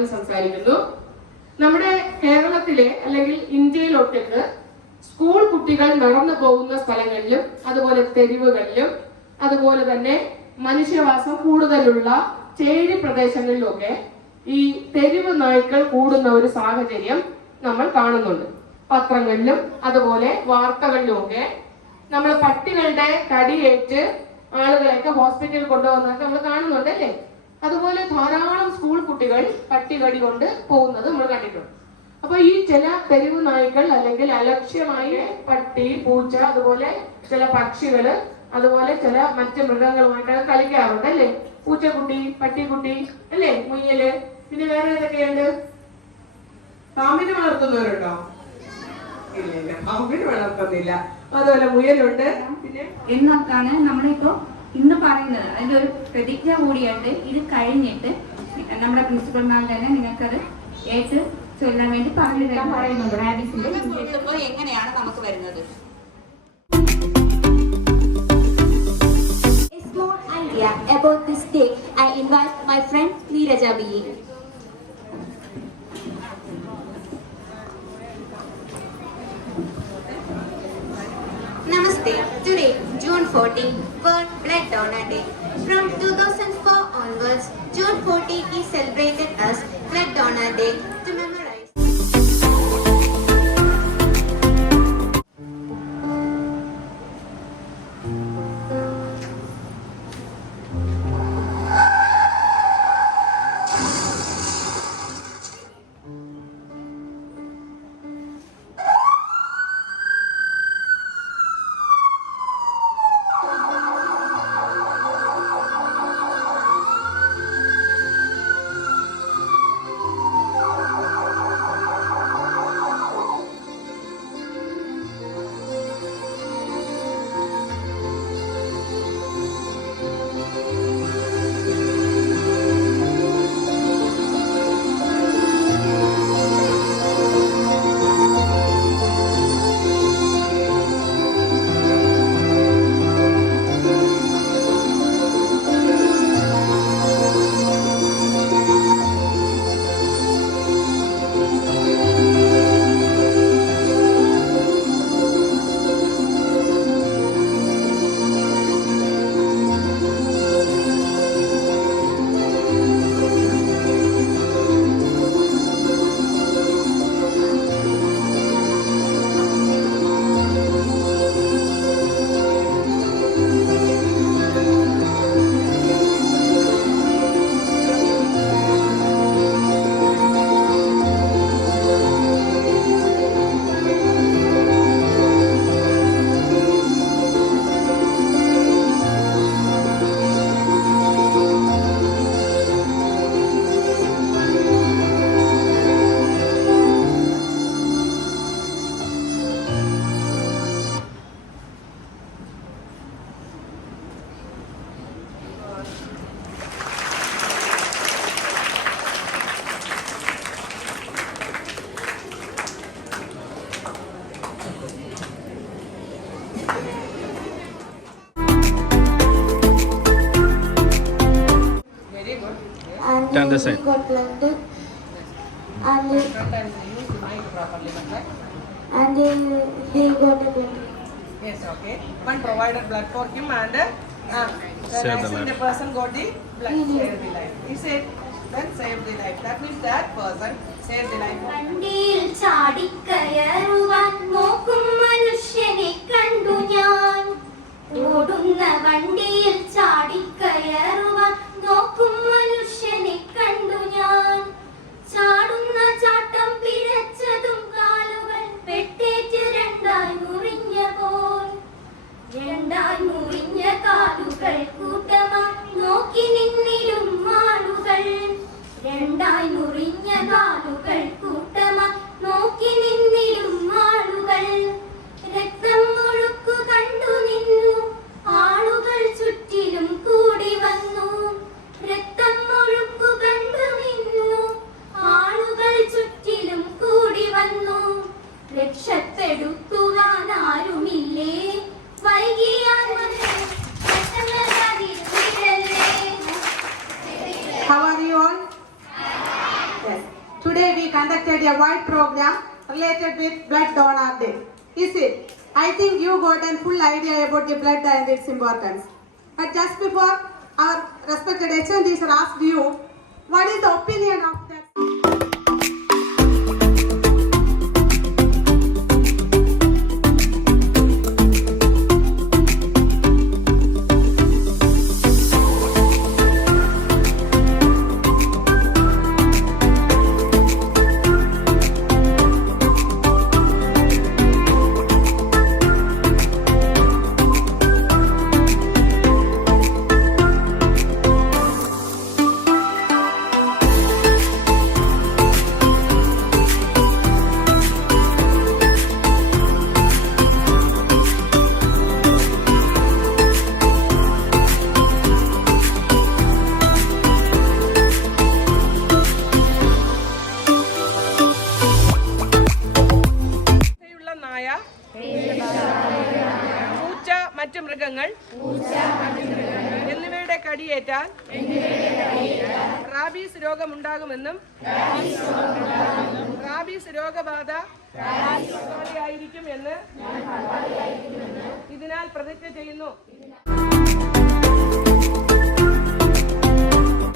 മലയാളത്തിൽ സംസാരിക്കുന്നു. നമ്മുടെ കേരളത്തിലെ അല്ലെങ്കിൽ ഇന്ത്യയിലൊട്ടേക്ക് സ്കൂൾ കുട്ടികൾ നടന്നു പോകുന്ന സ്ഥലങ്ങളിലും അതുപോലെ തെരുവുകളിലും അതുപോലെ തന്നെ മനുഷ്യവാസം കൂടുതലുള്ള ചേരി പ്രദേശങ്ങളിലുമൊക്കെ ഈ തെരുവ് നായ്ക്കൾ കൂടുന്ന ഒരു സാഹചര്യം നമ്മൾ കാണുന്നുണ്ട്. പത്രങ്ങളിലും അതുപോലെ വാർത്തകളിലുമൊക്കെ നമ്മൾ പട്ടികളുടെ കടിയേറ്റ് ആളുകളെയൊക്കെ ഹോസ്പിറ്റലിൽ കൊണ്ടുപോകുന്നതൊക്കെ നമ്മൾ കാണുന്നുണ്ട് അല്ലേ? അതുപോലെ ധാരാളം സ്കൂൾ കുട്ടികൾ പട്ടികടി കൊണ്ട് പോകുന്നത് നമ്മൾ കണ്ടിട്ടുണ്ട്. അപ്പൊ ഈ ചില തെരുവ് നായ്ക്കൾ അല്ലെങ്കിൽ അലക്ഷ്യമായ പട്ടി, പൂച്ച, അതുപോലെ ചില പക്ഷികള്, അതുപോലെ ചില മറ്റ് മൃഗങ്ങളുമായിട്ടൊക്കെ കളിക്കാറുണ്ട് അല്ലേ? പൂച്ചക്കുട്ടി, പട്ടിക്കുട്ടി അല്ലേ, മുയല്, പിന്നെ വേറെ ഏതൊക്കെയുണ്ട്? പാമ്പിനെ വളർത്തുന്നവരുണ്ടോ? ഇല്ല ഇല്ല, പാമ്പിനെ വളർത്തുന്നില്ല. അതുപോലെ മുയലുണ്ട്. പിന്നെ എന്നൊക്കെയാണ് നമ്മളിപ്പോ ഇന്ന് പറയുന്നത്. അതിന്റെ ഒരു പ്രതിജ്ഞ കൂടിയായിട്ട് ഇത് കഴിഞ്ഞിട്ട് നമ്മുടെ പ്രിൻസിപ്പൽമാർ തന്നെ നിങ്ങൾക്കത് ഏറ്റ് ചൊല്ലാൻ വേണ്ടി പറയുന്നുണ്ട്. റാബീസിന്റെ എങ്ങനെയാണ് നമുക്ക് വരുന്നത്. A small idea about this day, I invite my friend Neeraja B. Namaste. Today, June 14, World Blood Donor Day. From 2004 onwards, June 14 is celebrated as Blood Donor Day to memorize. Turn the side. Got blended and he got a blended. yes, okay. One provided blood for him and the accident person got the blood, saved the life. He said, then saved the life. That means that person saved the life. വണ്ടിയിൽ ചാടിക്കയറുവാൻ നോക്കും മനുഷ്യനെ കണ്ടു ഞാൻ. ഓടുന്ന വണ്ടിയിൽ ചാടിക്കയറുവാൻ നോക്കും മനുഷ്യനെ കണ്ടു ഞാൻ. ചാടുന്ന ചാട്ടം പിഴച്ചതും കാലുകൾ വെട്ടേറ്റ് രണ്ടായി മുറിഞ്ഞപ്പോൾ. രണ്ടായി മുറിഞ്ഞ കാലുകൾ കൂട്ടമായി നോക്കി നിന്നിലും ആളുകൾ. രണ്ടായി മുറിഞ്ഞ കാലുകൾ കൂട്ടമായി നോക്കി നിന്നിലും ആളുകൾ. രക്തം ഒഴുക്കു കണ്ടു നിന്നു ആളുകൾ ചുറ്റിലും കൂടി വന്നു. രക്തം ഒഴുക്കു കണ്ടു നിന്നു ആളുകൾ ചുറ്റിലും കൂടി വന്നു. രക്ഷപ്പെടുത്തുവാൻ ആരുമില്ലേ, വൈകിയാൽ How are you all? Yes. today we conducted a wide program related with Blood Donor Day. Is it? I think you got a full idea about the blood and its importance. But just before our respected HM teacher asked you, what is the opinion of that? നായ, പൂച്ച, മറ്റു മൃഗങ്ങൾ എന്നിവയുടെ കടിയേറ്റാൽ rabies രോഗമുണ്ടാകുമെന്നും rabies രോഗബാധ ആയിരിക്കും എന്ന് ഇതിനാൽ പ്രതിജ്ഞ ചെയ്യുന്നു.